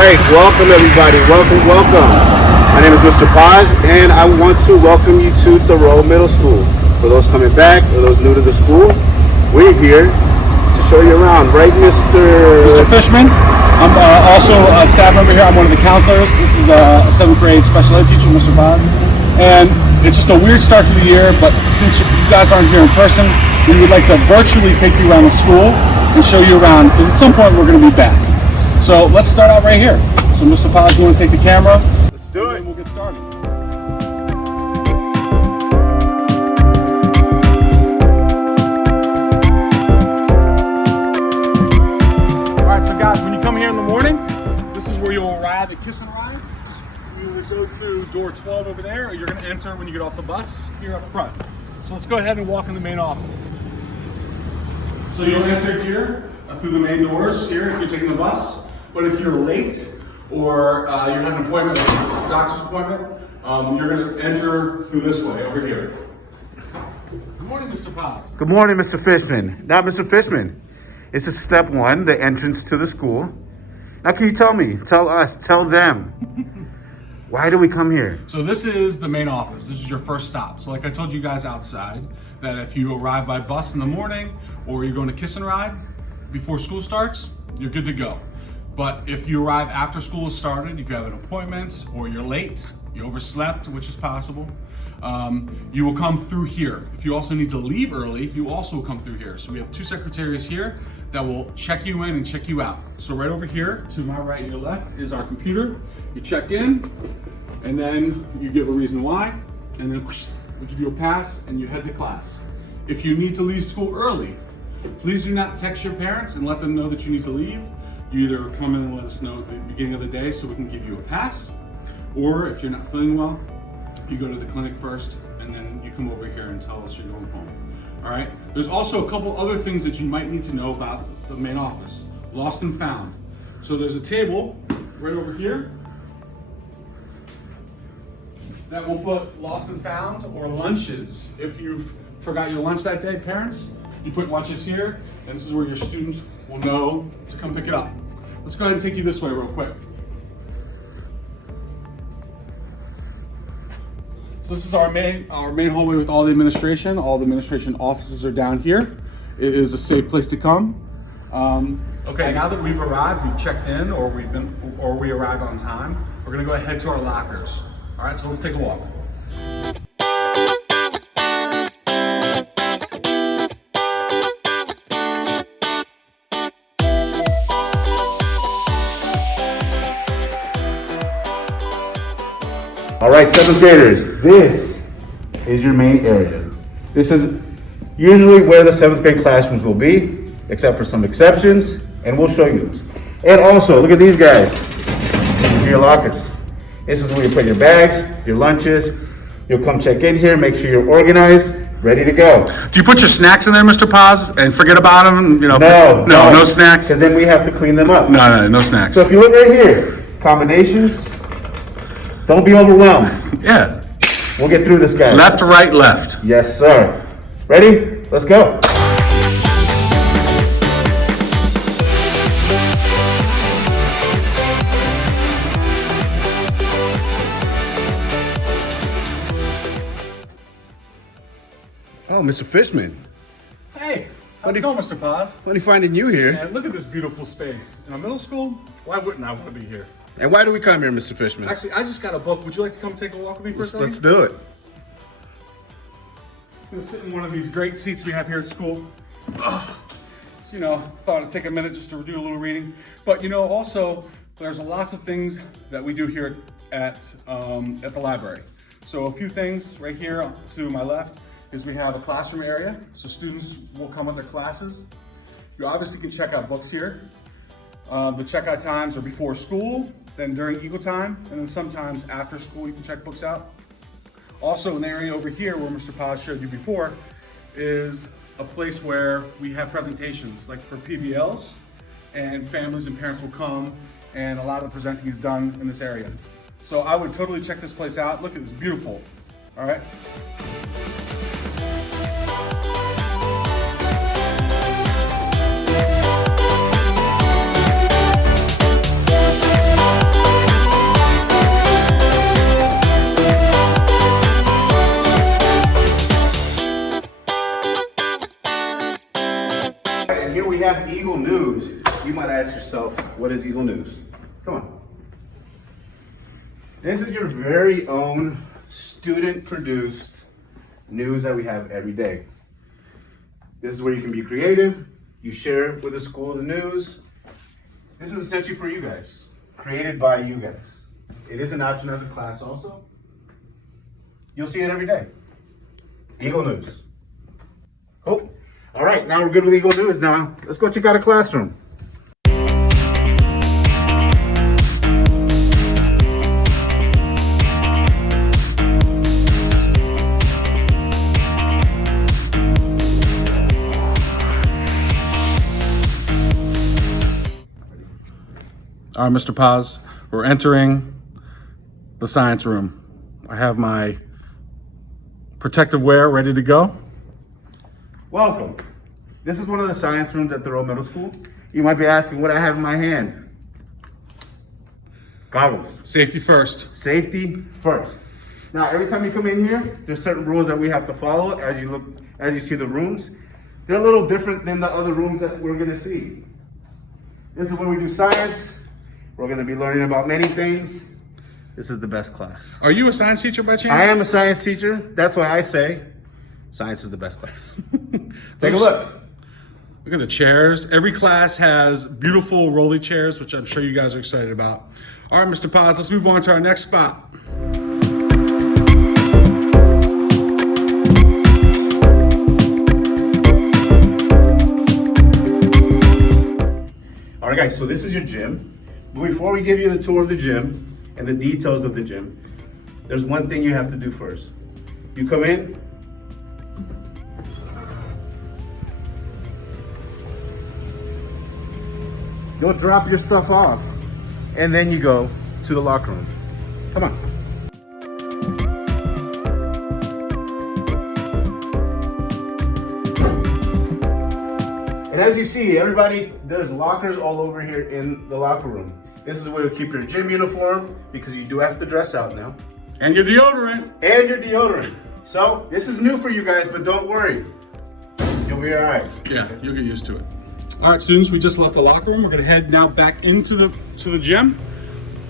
right, welcome everybody. Welcome. My name is Mr. Paz, and I want to welcome you to Thoreau Middle School. For those coming back, or those new to the school, we're here to show you around, right, Mr. Fishman? I'm also a staff member here. I'm one of the counselors. This is a 7th grade special ed teacher, Mr. Paz. And it's just a weird start to the year, but since you guys aren't here in person, we would like to virtually take you around the school and show you around, because at some point we're going to be back. So let's start out right here. So Mr. Paz, you want to take the camera? Let's do it. We'll get started. Alright, so guys, when you come here in the morning, this is where you'll arrive at Kiss and Ride. You will go through door 12 over there, or you're going to enter when you get off the bus here up front. So let's go ahead and walk in the main office. So you'll enter here through the main doors here if you're taking the bus. But if you're late or you're having an appointment, like a doctor's appointment, you're going to enter through this way over here. Good morning, Mr. Paz. Good morning, Mr. Fishman. Not Mr. Fishman. This is step one, the entrance to the school. Now, can you tell me, tell us, tell them, why do we come here? So this is the main office. This is your first stop. So like I told you guys outside, that if you arrive by bus in the morning or you're going to Kiss and Ride before school starts, you're good to go. But if you arrive after school has started, if you have an appointment or you're late, you overslept, which is possible, you will come through here. If you also need to leave early, you also will come through here. So we have 2 secretaries here that will check you in and check you out. So right over here, to my right and your left, is our computer. You check in, and then you give a reason why, and then we give you a pass and you head to class. If you need to leave school early, please do not text your parents and let them know that you need to leave. You either come in and let us know at the beginning of the day so we can give you a pass, or if you're not feeling well, you go to the clinic first and then you come over here and tell us you're going home. All right? There's also a couple other things that you might need to know about the main office. Lost and found. So there's a table right over here that will put lost and found or lunches. If you've forgot your lunch that day, parents, you put lunches here, and this is where your students will know to come pick it up. Let's go ahead and take you this way real quick. So this is our main hallway with all the administration. All the administration offices are down here. It is a safe place to come. Okay, now that we've arrived, we've checked in, or we arrived on time, we're gonna go ahead to our lockers. All right, so let's take a walk. All right, 7th graders, this is your main area. This is usually where the 7th grade classrooms will be, except for some exceptions, and we'll show you those. And also, look at these guys. These are your lockers. This is where you put your bags, your lunches. You'll come check in here, make sure you're organized, ready to go. Do you put your snacks in there, Mr. Paz, and forget about them? You know, No snacks? Because then we have to clean them up. No snacks. So if you look right here, combinations, don't be overwhelmed. Yeah. We'll get through this, guys. Left, right, left. Yes, sir. Ready? Let's go. Oh, Mr. Fishman. Hey, how's it going, Mr. Paz? Funny finding you here. And look at this beautiful space. In a middle school, why wouldn't I want to be here? And why do we come here, Mr. Fishman? Actually, I just got a book. Would you like to come take a walk with me for a second? Let's do it. I'm gonna sit in one of these great seats we have here at school. You know, thought I'd take a minute just to do a little reading. But you know, also, there's lots of things that we do here at the library. So a few things right here to my left is we have a classroom area. So students will come with their classes. You obviously can check out books here. The checkout times are before school, then during equal time, and then sometimes after school you can check books out. Also, an area over here where Mr. Paz showed you before is a place where we have presentations, like for PBLs, and families and parents will come, and a lot of the presenting is done in this area. So I would totally check this place out. Look, it's beautiful, all right? we have Eagle News, you might ask yourself, what is Eagle News? Come on. This is your very own student-produced news that we have every day. This is where you can be creative. You share with the school the news. This is essentially for you guys, created by you guys. It is an option as a class also. You'll see it every day. Eagle News. Cool. All right, now we're good with Eagle News. Now let's go check out a classroom. All right, Mr. Paz, we're entering the science room. I have my protective wear ready to go. Welcome. This is one of the science rooms at Thoreau Middle School. You might be asking what I have in my hand. Goggles. Safety first. Safety first. Now, every time you come in here, there's certain rules that we have to follow as you see the rooms. They're a little different than the other rooms that we're gonna see. This is where we do science. We're gonna be learning about many things. This is the best class. Are you a science teacher by chance? I am a science teacher. That's why I say science is the best class. Take a look. Look at the chairs. Every class has beautiful rolly chairs, which I'm sure you guys are excited about. All right, Mr. Paz, let's move on to our next spot. All right, guys, so this is your gym. But before we give you the tour of the gym and the details of the gym, there's one thing you have to do first. You come in, you'll drop your stuff off, and then you go to the locker room. Come on. And as you see, everybody, there's lockers all over here in the locker room. This is where you keep your gym uniform, because you do have to dress out now. And your deodorant. And your deodorant. So this is new for you guys, but don't worry. You'll be all right. Yeah, you'll get used to it. All right, students, we just left the locker room. We're gonna head now back into the gym,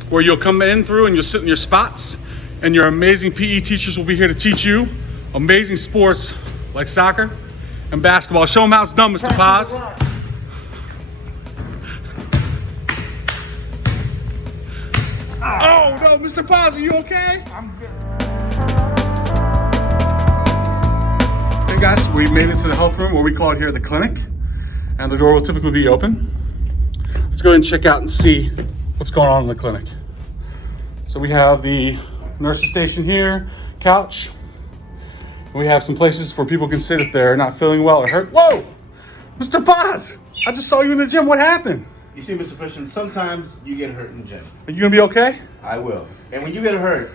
where you'll come in through and you'll sit in your spots, and your amazing PE teachers will be here to teach you amazing sports like soccer and basketball. Show them how it's done, Mr. Paz. Oh no, Mr. Paz, are you okay? I'm good. Hey guys, we made it to the health room, or we call it here the clinic, and the door will typically be open. Let's go ahead and check out and see what's going on in the clinic. So we have the nurse's station here, couch. We have some places where people can sit if they're not feeling well or hurt. Whoa! Mr. Paz! I just saw you in the gym. What happened? You see, Mr. Fishman, sometimes you get hurt in the gym. Are you gonna be okay? I will. And when you get hurt,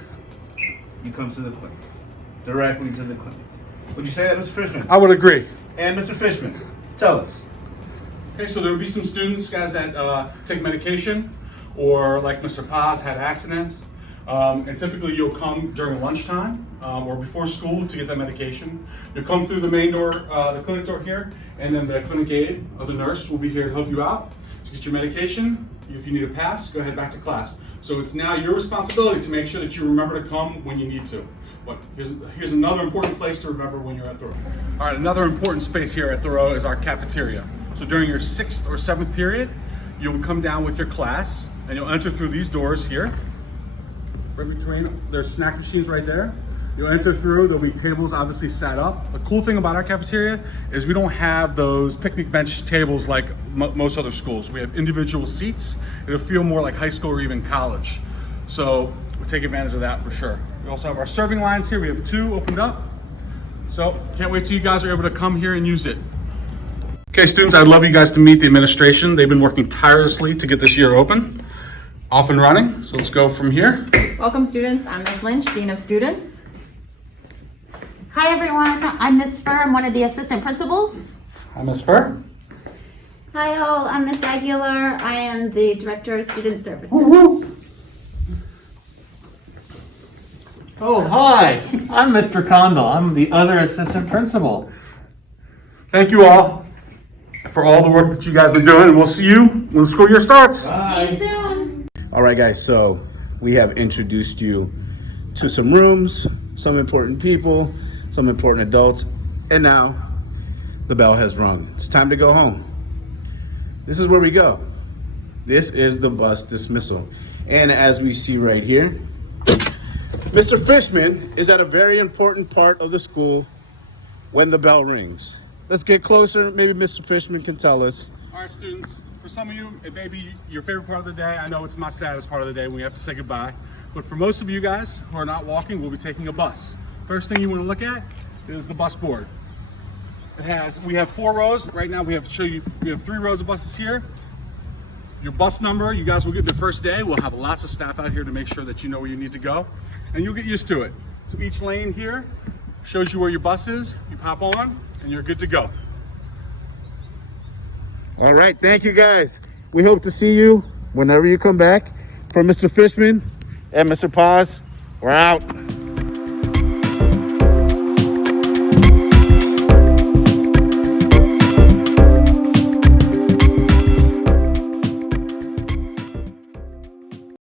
you come to the clinic. Directly to the clinic. Would you say that, Mr. Fishman? I would agree. And Mr. Fishman, tell us. Okay, so there will be some students, guys, that take medication, or like Mr. Paz had accidents. And typically you'll come during lunchtime or before school to get that medication. You'll come through the main door, the clinic door here, and then the clinic aide or the nurse will be here to help you out to get your medication. If you need a pass, go ahead back to class. So it's now your responsibility to make sure that you remember to come when you need to. But here's another important place to remember when you're at Thoreau. All right, another important space here at Thoreau is our cafeteria. So during your 6th or 7th period, you'll come down with your class and you'll enter through these doors here. Right between, there's snack machines right there. You'll enter through, there'll be tables obviously set up. The cool thing about our cafeteria is we don't have those picnic bench tables like most other schools. We have individual seats. It'll feel more like high school or even college. So we take advantage of that for sure. We also have our serving lines here. We have 2 opened up. So can't wait till you guys are able to come here and use it. Okay, students, I'd love you guys to meet the administration. They've been working tirelessly to get this year open, off and running. So let's go from here. Welcome students, I'm Ms. Lynch, Dean of Students. Hi everyone, I'm Ms. Fur, I'm one of the assistant principals. Hi, Ms. Fur. Hi all, I'm Ms. Aguilar, I am the Director of Student Services. Oh, hi, I'm Mr. Condell, I'm the other assistant principal. Thank you all. for all the work that you guys been doing, and we'll see you when the school year starts. See you soon. All right, guys, so we have introduced you to some rooms, some important people, some important adults, and now the bell has rung. It's time to go home. This is where we go. This is the bus dismissal. And as we see right here, Mr. Fishman is at a very important part of the school when the bell rings. Let's get closer. Maybe Mr. Fishman can tell us. All right, students, for some of you, it may be your favorite part of the day. I know it's my saddest part of the day when we have to say goodbye. But for most of you guys who are not walking, we'll be taking a bus. First thing you want to look at is the bus board. We have 4 rows. Right now we have 3 rows of buses here. Your bus number, you guys will get the first day. We'll have lots of staff out here to make sure that you know where you need to go. And you'll get used to it. So each lane here shows you where your bus is. You pop on and you're good to go. All right, thank you guys. We hope to see you whenever you come back. For Mr. Fishman and Mr. Paz, we're out.